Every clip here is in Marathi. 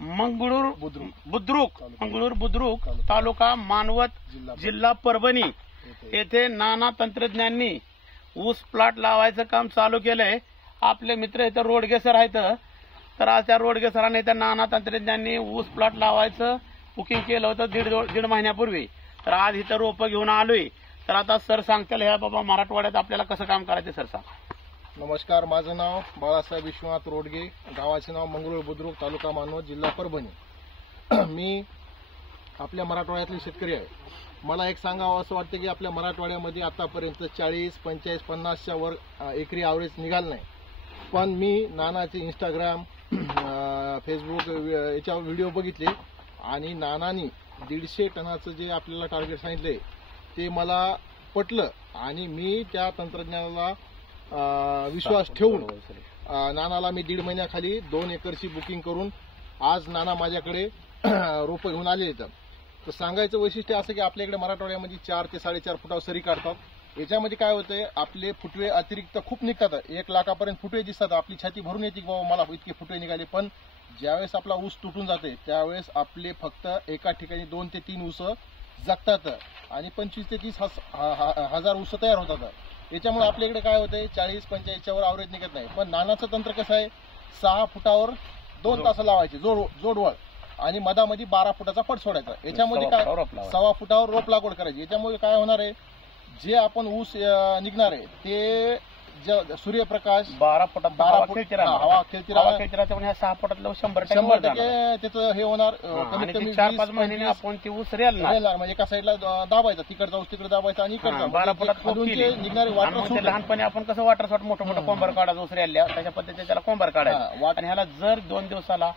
मंगळूर बुद्रुक तालुका मानवत जिल्हा परभणी येथे नाना तंत्रज्ञांनी ऊस प्लॉट लावायचं काम चालू केलंय। आपले मित्र इथं रोडगे सर आहेत, तर आज त्या रोडगे सरांनी त्या नाना तंत्रज्ञांनी ऊस प्लॉट लावायचं बुकिंग केलं होतं दीड महिन्यापूर्वी। तर आज इथं रोपं घेऊन आलोय। तर आता सर सांगतील ह्या बाबा मराठवाड्यात आपल्याला कसं काम करायचं सर सांगा। नमस्कार, माझं नाव बाळासाहेब विश्वनाथ रोडगे, गावाचे नाव मंगळूर बुद्रुक, तालुका मानवत, जिल्हा परभणी। मी आपल्या मराठवाड्यातले शेतकरी आहे। मला एक सांगावं असं वाटतं की आपल्या मराठवाड्यामध्ये आतापर्यंत 40, 45, 50च्या वर एकरी ॲव्हरेज निघालं नाही। पण मी नानाचे इंस्टाग्राम, फेसबुक याच्यावर व्हिडिओ बघितले आणि नानानी 150 टनाचं जे आपल्याला टार्गेट सांगितले ते मला पटलं आणि मी त्या तंत्रज्ञानाला विश्वास ठेवून नानाला मी 1.5 महिन्याखाली 2 एकरची बुकिंग करून आज नाना माझ्याकडे रोपं घेऊन आले आहेत। तर सांगायचं वैशिष्ट्य असं की आपल्याकडे मराठवाड्यामध्ये 4 ते 4.5 फुटावर सरी काढतात। याच्यामध्ये काय होतंय, आपले फुटवे अतिरिक्त खूप निघतात, 1 लाखापर्यंत फुटवे दिसतात। आपली छाती भरून येते की बाबा मला इतके फुटवे निघाले। पण ज्यावेळेस आपला ऊस तुटून जाते त्यावेळेस आपले फक्त एका ठिकाणी 2 ते 3 ऊस जगतात आणि 25 ते 30 हजार ऊस तयार होतात। याच्यामुळे आपल्याकडे काय होतंय, 40-45च्या वर ॲव्हरेज निघत नाही। पण नानाचं तंत्र कसं आहे, 6 फुटावर 2 तास लावायचे जोडवळ आणि मधामध्ये 12 फुटाचा पट सोडायचा। याच्यामध्ये काय 6 फुटावर रोप लागवड करायची। याच्यामुळे काय होणार आहे, जे आपण ऊस निघणार आहे ते सूर्यप्रकाश 12 फुटात हवा खेळती राहते पण ह्या 6 फुटातलं 100% त्याचं हे होणार। कमीत कमी 4-5 महिन्यांनी आपण ती ऊस रेलणार, म्हणजे एका साईडला दाबायचा, तिकडचा ऊस तिकडे दाबायचा आणि इकडचा 12 फुटात निघणारे वॉटर। लहानपणी आपण कसं वॉटर शॉट मोठं कोंबर काढायचं ऊस रेलल्या त्याच्या पद्धतीने त्याला कोंबर काढायचं आणि ह्याला जर 2 दिवसाला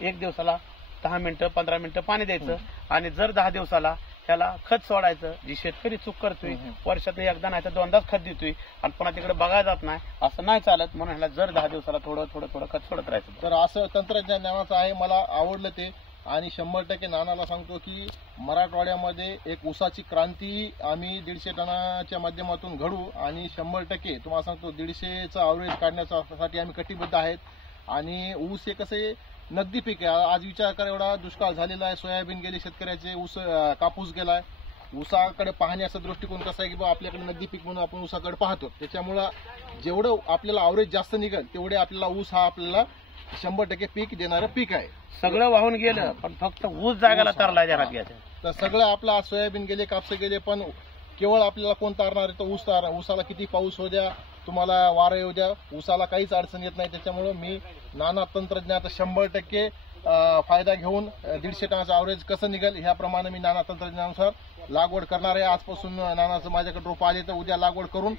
1 दिवसाला 10 मिनिटं 15 मिनिटं पाणी द्यायचं आणि जर 10 दिवसाला त्याला खत सोडायचं। जी शेतकरी चूक करतोय, वर्षात एकदा नाही तर 2दाच खत देतोय आणि पुन्हा तिकडे बघायला जात नाही, असं नाही चालत। म्हणून ह्याला जर 10 दिवसाला थोडं खत सोडत राहायचं। तर असं तंत्रज्ञान नानाचं आहे, मला आवडलं ते आणि 100% नानाला सांगतो की मराठवाड्यामध्ये एक ऊसाची क्रांती आम्ही 150 टनाच्या माध्यमातून घडू आणि 100% तुम्हाला सांगतो 150चं ॲव्हरेज काढण्यासाठी आम्ही कटिबद्ध आहेत। आणि ऊस हे कसे नगदी पीक आहे। आज विचार करा, एवढा दुष्काळ झालेला आहे, सोयाबीन गेले शेतकऱ्याचे, ऊस कापूस गेलाय। ऊसाकडे पाहण्याचा दृष्टिकोन कसा आहे की बाबा आपल्याकडे नगदी पीक म्हणून आपण ऊसाकडे पाहतो। त्याच्यामुळं जेवढं आपल्याला ॲव्हरेज जास्त निघेल तेवढे आपल्याला ऊस हा आपल्याला 100% पीक देणारं पीक आहे। सगळं वाहून गेलं पण फक्त ऊस जागाला तरला जरा तर सगळं आपलं सोयाबीन गेले, कापसे गेले, पण केवळ आपल्याला कोण तारणार आहे तर ऊस तारणार। ऊसाला किती पाऊस हो द्या, तुम्हाला वारं येऊ द्या, ऊसाला काहीच अडचण येत नाही। त्याच्यामुळे मी नाना तंत्रज्ञानाचा 100% फायदा घेऊन 150 टनाचं ॲव्हरेज कसं निघेल ह्याप्रमाणे मी नाना तंत्रज्ञानानुसार लागवड करणार आहे। आजपासून नानाचं माझ्याकडे रोप आले तर उद्या लागवड करून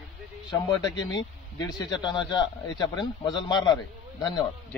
100% मी 150 टनाच्या याच्यापर्यंत मजल मारणार आहे। धन्यवाद।